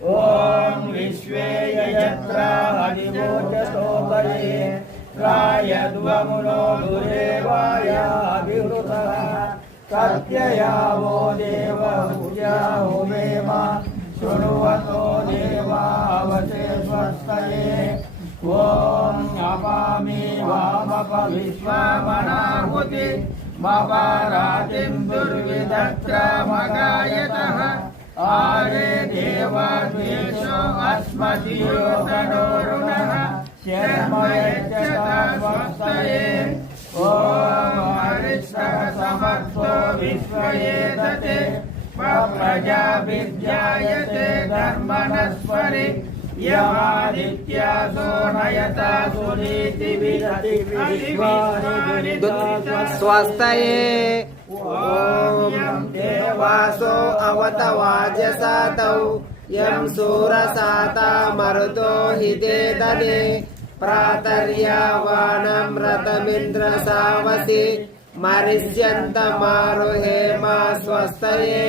ॐ विश्वे यत्र अधिवोचतोपये रायध्वमुनो दुरेवाय अभिवृतः प्रत्ययावो देव पूजाहो वेम शृण्वतो देवावसे स्वस्तये ॐ अपामि वामप विश्वामनाहुति मपारातिं दुर्विदक्रमगायतः आरे देवाद्वेषो अस्मदीयो तनोरुणः शर्मयच्छता स्वस्तये ॐ हरिष्ठः समर्थो विश्वयेतते प्रजा विद्यायते धर्मनस्परि यमादित्यासो नयता सुनीतिविदति स्वस्तये ॐ देवासो अवतवाजसातौ यं सूरसाता मरुतो हिते दने प्रातर्यावाणं रतमिन्द्रसावसि मरिष्यन्तमारुहेमा स्वस्तये